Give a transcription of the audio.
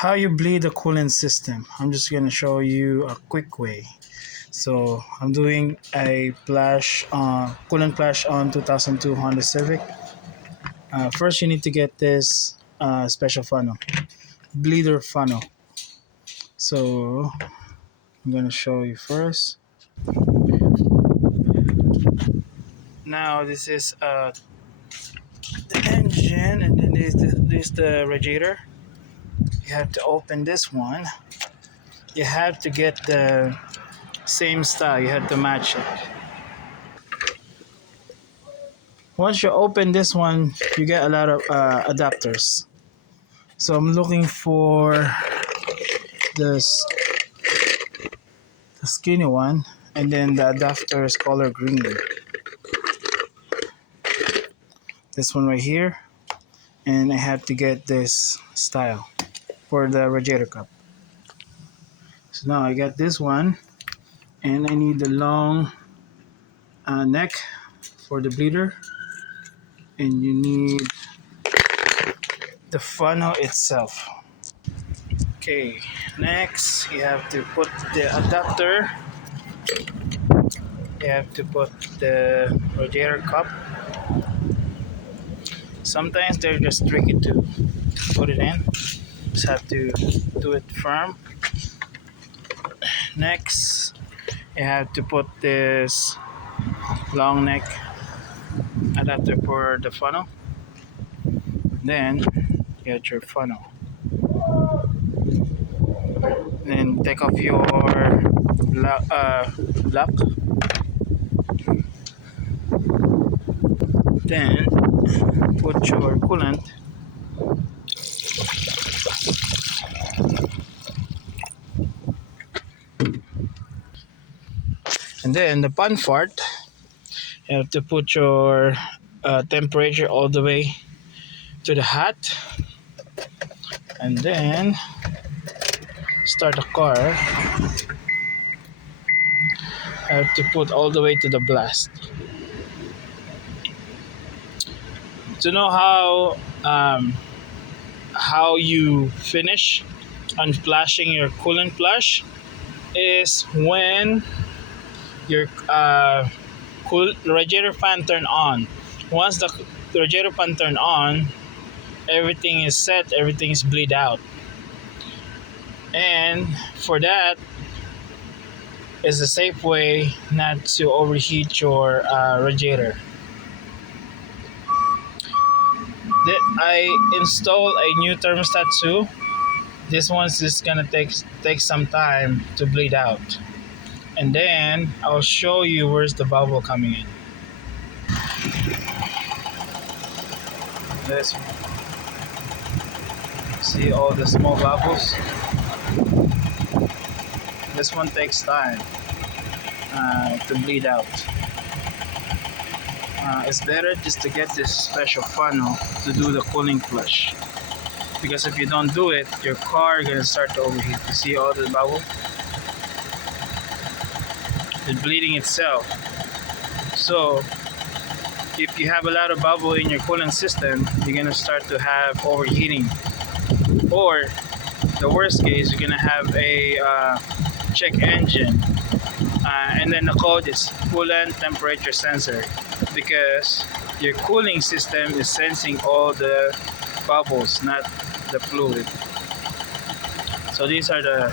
How you bleed the coolant system. I'm just going to show you a quick way. So I'm doing a coolant flash on 2002 Honda Civic. First you need to get this special funnel, bleeder funnel. So I'm going to show you first. Now this is the engine, and then there's the radiator. You have to open this one. You have to get the same style. You have to match it. Once you open this one, you get a lot of adapters. So I'm looking for the, the skinny one, and then the adapter is color green. This one right here, and I have to get this style for the radiator cup. So now I got this one, and I need the long neck for the bleeder, and you need the funnel itself. Okay, next you have to put the adapter. You have to put the radiator cup. Sometimes they're just tricky to put it in. Just have to do it firm. Next, you have to put this long neck adapter for the funnel. Then get your funnel. Then take off your block. Then put your coolant. And then the fun part, you have to put your temperature all the way to the hot, and then start the car. I have to put all the way to the blast. To know how you finish on flashing your coolant flash is when your radiator fan turn on. Once the radiator fan turn on, everything is set, everything is bleed out. And for that is a safe way not to overheat your radiator. I installed a new thermostat too. This one's just gonna take some time to bleed out, and then I'll show you where's the bubble coming in. This one. See all the small bubbles? This one takes time to bleed out. It's better just to get this special funnel to do the cooling flush, because if you don't do it, your car is gonna start to overheat. You see all the bubble? It's bleeding itself. So if you have a lot of bubble in your coolant system, you're gonna start to have overheating, or the worst case, you're gonna have a check engine, and then the code is coolant-temperature sensor, because your cooling system is sensing all the bubbles, not the fluid. So these are the